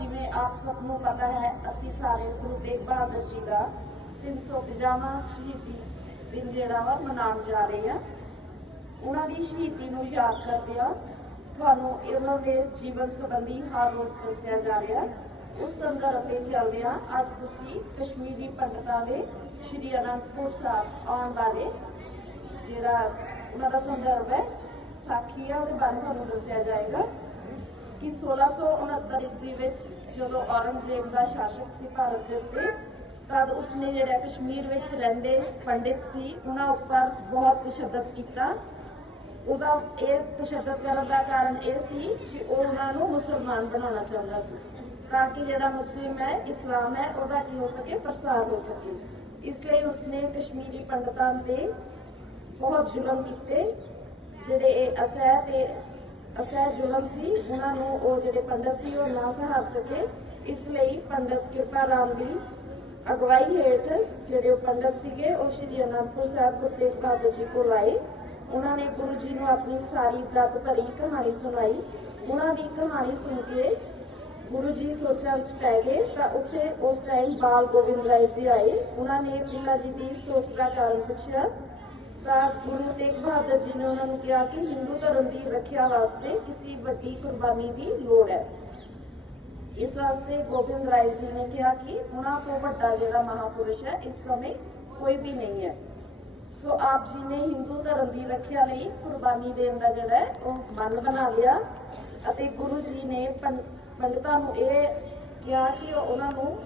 ਜਿਵੇਂ ਆਪ ਸਭ ਨੂੰ ਪਤਾ ਹੈ, ਅਸੀਂ ਸਾਰੇ ਗੁਰੂ ਤੇਗ ਬਹਾਦਰ ਜੀ ਦਾ 350ਵਾਂ ਸ਼ਹੀਦੀ ਦਿਨ ਜਿਹੜਾ ਵਾ ਮਨਾਉਣ ਜਾ ਰਹੇ ਹਾਂ। ਉਹਨਾਂ ਦੀ ਸ਼ਹੀਦੀ ਨੂੰ ਯਾਦ ਕਰਦਿਆਂ ਤੁਹਾਨੂੰ ਉਹਨਾਂ ਦੇ ਜੀਵਨ ਸੰਬੰਧੀ ਹਰ ਰੋਜ਼ ਦੱਸਿਆ ਜਾ ਰਿਹਾ ਉਸ ਸੰਦਰਭ ਤੇ ਚੱਲਦਿਆਂ ਅੱਜ ਤੁਸੀਂ ਕਸ਼ਮੀਰੀ ਪੰਡਤਾਂ ਦੇ ਸ਼੍ਰੀ ਅਨੰਦਪੁਰ ਸਾਹਿਬ ਆਉਣ ਬਾਰੇ ਜਿਹੜਾ ਉਹਨਾਂ ਦਾ ਸੰਦਰਭ ਹੈ, ਸਾਖੀ ਦੇ ਉਹਦੇ ਬਾਰੇ ਤੁਹਾਨੂੰ ਦੱਸਿਆ ਜਾਏਗਾ। ਕਿ 1669 ਈਸਵੀ ਵਿੱਚ ਜਦੋਂ ਔਰੰਗਜ਼ੇਬ ਦਾ ਸ਼ਾਸਕ ਸੀ ਭਾਰਤ ਦੇ ਉੱਤੇ, ਤਦ ਉਸਨੇ ਜਿਹੜਾ ਕਸ਼ਮੀਰ ਵਿੱਚ ਰਹਿੰਦੇ ਪੰਡਿਤ ਸੀ, ਉਹਨਾਂ ਉੱਪਰ ਬਹੁਤ ਤਸ਼ੱਦਦ ਕੀਤਾ। ਉਹਦਾ ਇਹ ਤਸ਼ੱਦਦ ਕਰਨ ਦਾ ਕਾਰਨ ਇਹ ਸੀ ਕਿ ਉਹ ਉਹਨਾਂ ਨੂੰ ਮੁਸਲਮਾਨ ਬਣਾਉਣਾ ਚਾਹੁੰਦਾ ਸੀ, ਤਾਂ ਕਿ ਜਿਹੜਾ ਮੁਸਲਿਮ ਹੈ, ਇਸਲਾਮ ਹੈ, ਉਹਦਾ ਕੀ ਹੋ ਸਕੇ? ਪ੍ਰਸਾਰ ਹੋ ਸਕੇ। ਇਸ ਲਈ ਉਸਨੇ ਕਸ਼ਮੀਰੀ ਪੰਡਤਾਂ ਤੇ ਬਹੁਤ ਜ਼ੁਲਮ ਕੀਤੇ, ਜਿਹੜੇ ਇਹ ਅਸਹਿ ਤੇ ਅਸਹਿ ਜ਼ੁਲਮ ਸੀ, ਉਹਨਾਂ ਨੂੰ ਉਹ ਜਿਹੜੇ ਪੰਡਤ ਸੀ, ਉਹ ਨਾ ਸਹਾਰ ਸਕੇ। ਇਸ ਲਈ ਪੰਡਤ ਕਿਰਪਾ ਰਾਮ ਦੀ ਅਗਵਾਈ ਹੇਠ ਜਿਹੜੇ ਉਹ ਪੰਡਤ ਸੀਗੇ, ਉਹ ਸ਼੍ਰੀ ਅਨੰਦਪੁਰ ਸਾਹਿਬ ਗੁਰੂ ਤੇਗ ਬਹਾਦਰ ਜੀ ਕੋਲ ਆਏ। ਉਹਨਾਂ ਨੇ ਗੁਰੂ ਜੀ ਨੂੰ ਆਪਣੀ ਸਾਰੀ ਦਰਦ ਭਰੀ ਕਹਾਣੀ ਸੁਣਾਈ। ਉਹਨਾਂ ਦੀ ਕਹਾਣੀ ਸੁਣ ਕੇ ਗੁਰੂ ਜੀ ਸੋਚਾਂ ਵਿੱਚ ਪੈ ਗਏ, ਤਾਂ ਉੱਥੇ ਉਸ ਟਾਈਮ ਬਾਲ ਗੋਬਿੰਦ ਰਾਏ ਜੀ ਆਏ। ਉਹਨਾਂ ਨੇ ਪਿਤਾ ਜੀ ਦੀ ਸੋਚ ਦਾ ਕਾਰਨ ਪੁੱਛਿਆ। ਤਾਂ ਗੁਰੂ ਤੇਗ ਬਹਾਦਰ ਜੀ ਨੇ ਉਹਨਾਂ ਨੂੰ ਕਿਹਾ ਕਿ ਹਿੰਦੂ ਧਰਮ ਦੀ ਰੱਖਿਆ ਵਾਸਤੇ ਕਿਸੇ ਵੱਡੀ ਕੁਰਬਾਨੀ ਦੀ ਲੋੜ ਹੈ। ਇਸ ਵਾਸਤੇ ਗੋਬਿੰਦ ਰਾਏ ਜੀ ਨੇ ਕਿਹਾ ਕਿ ਉਹਨਾਂ ਤੋਂ ਵੱਡਾ ਜਿਹੜਾ ਮਹਾਪੁਰਸ਼ ਹੈ, ਇਸ ਸਮੇਂ ਕੋਈ ਵੀ ਨਹੀਂ ਹੈ। ਸੋ ਆਪ ਜੀ ਨੇ ਹਿੰਦੂ ਧਰਮ ਦੀ ਰੱਖਿਆ ਲਈ ਕੁਰਬਾਨੀ ਦੇਣ ਦਾ ਜਿਹੜਾ ਹੈ, ਉਹ ਮਨ ਬਣਾ ਲਿਆ ਅਤੇ ਗੁਰੂ ਜੀ ਨੇ ਪੰ- ਪੰਡਤਾਂ ਨੂੰ ਇਹ ਕਿਹਾ ਕਿ ਉਹਨਾਂ ਨੂੰ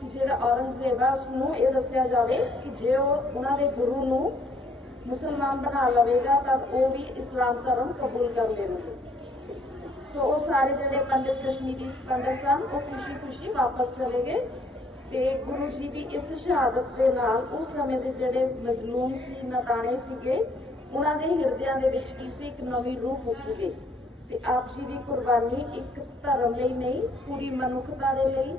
ਕਿ ਜਿਹੜਾ ਔਰੰਗਜ਼ੇਬ ਹੈ ਉਸ ਨੂੰ ਇਹ ਦੱਸਿਆ ਜਾਵੇ ਕਿ ਜੇ ਉਹ ਉਹਨਾਂ ਦੇ ਗੁਰੂ ਨੂੰ ਮੁਸਲਮਾਨ ਬਣਾ ਲਵੇਗਾ ਤਾਂ ਉਹ ਵੀ ਇਸਲਾਮ ਧਰਮ ਕਬੂਲ ਕਰ ਲੈਣਗੇ ਸੋ ਉਹ ਸਾਰੇ ਜਿਹੜੇ ਪੰਡਿਤ ਕਸ਼ਮੀਰੀ ਪੰਡਿਤ ਸਨ, ਉਹ ਖੁਸ਼ੀ-ਖੁਸ਼ੀ ਵਾਪਸ ਚਲੇ ਗਏ ਤੇ ਗੁਰੂ ਜੀ ਦੀ ਇਸ ਸ਼ਹਾਦਤ ਦੇ ਨਾਲ ਉਸ ਸਮੇਂ ਦੇ ਜਿਹੜੇ ਮਜ਼ਲੂਮ ਸੀ ਨਤਾਣੇ ਸੀਗੇ, ਉਹਨਾਂ ਦੇ ਹਿਰਦਿਆਂ ਦੇ ਵਿੱਚ ਕਿਸੇ ਇੱਕ ਨਵੀਂ ਰੂਹ ਫੂਕੀ ਗਈ ਤੇ ਆਪ ਜੀ ਦੀ ਕੁਰਬਾਨੀ ਇੱਕ ਧਰਮ ਲਈ ਨਹੀਂ, ਪੂਰੀ ਮਨੁੱਖਤਾ ਦੇ ਲਈ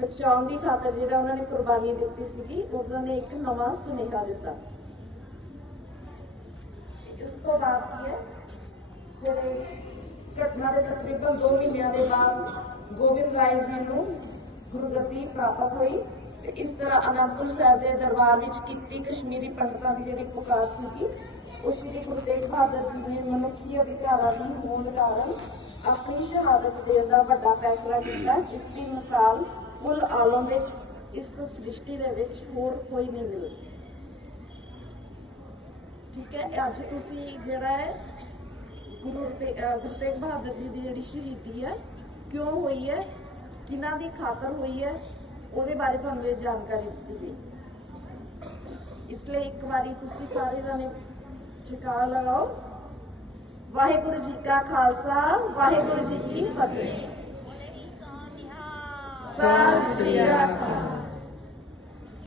ਬਚਾਉਣ ਦੀ ਖਾਤਰ ਜਿਹੜਾ ਉਹਨਾਂ ਨੇ ਕੁਰਬਾਨੀ ਦਿੱਤੀ ਸੀਗੀ, ਉਹਨਾਂ ਨੇ ਇੱਕ ਨਵਾਂ ਸੁਨੇਹਾ ਦਿੱਤਾ। ਤੋਂ ਬਾਅਦ ਕੀ ਹੈ? ਜਿਹੜੇ ਘਟਨਾ ਦੇ ਤਕਰੀਬਨ 2 ਮਹੀਨਿਆਂ ਦੇ ਬਾਅਦ ਗੋਬਿੰਦ ਰਾਏ ਜੀ ਨੂੰ ਗੁਰਗੱਦੀ ਪ੍ਰਾਪਤ ਹੋਈ ਤੇ ਇਸ ਤਰ੍ਹਾਂ ਅਨੰਦਪੁਰ ਸਾਹਿਬ ਦੇ ਦਰਬਾਰ ਵਿੱਚ ਕੀਤੀ ਕਸ਼ਮੀਰੀ ਪੰਡਤਾਂ ਦੀ ਜਿਹੜੀ ਪੁਕਾਰ ਸੀਗੀ, ਉਹ ਸ਼੍ਰੀ ਗੁਰੂ ਤੇਗ ਬਹਾਦਰ ਜੀ ਨੇ ਮਨੁੱਖੀ ਅਧਿਕਾਰਾਂ ਦੀ ਹੋਂਦ ਕਾਰਨ ਆਪਣੀ ਸ਼ਹਾਦਤ ਦੇਣ ਦਾ ਵੱਡਾ ਫੈਸਲਾ ਕੀਤਾ, ਜਿਸ ਦੀ ਮਿਸਾਲ ਕੁੱਲ ਆਲਮ ਵਿੱਚ, ਇਸ ਸ੍ਰਿਸ਼ਟੀ ਦੇ ਵਿੱਚ ਹੋਰ ਕੋਈ ਨਹੀਂ ਮਿਲੀ। ਠੀਕ ਹੈ ਅੱਜ ਤੁਸੀਂ ਜਿਹੜਾ ਹੈ ਗੁਰੂ ਤੇ ਅਹ ਗੁਰੂ ਤੇਗ ਬਹਾਦਰ ਜੀ ਦੀ ਜਿਹੜੀ ਸ਼ਹੀਦੀ ਹੈ ਕਿਉਂ ਹੋਈ ਹੈ ਕਿਹਨਾਂ ਦੀ ਖਾਤਰ ਹੋਈ ਹੈ ਉਹਦੇ ਬਾਰੇ ਤੁਹਾਨੂੰ ਇਹ ਜਾਣਕਾਰੀ ਦਿੱਤੀ ਗਈ। ਇਸ ਲਈ ਇੱਕ ਵਾਰੀ ਤੁਸੀਂ ਸਾਰੇ ਜਣੇ ਜੈਕਾਰਾ ਲਗਾਓ। ਵਾਹਿਗੁਰੂ ਜੀ ਕਾ ਖਾਲਸਾ ਵਾਹਿਗੁਰੂ ਜੀ ਕੀ ਫਤਿਹ। ਸਤਿ ਸ੍ਰੀ ਅਕਾਲ।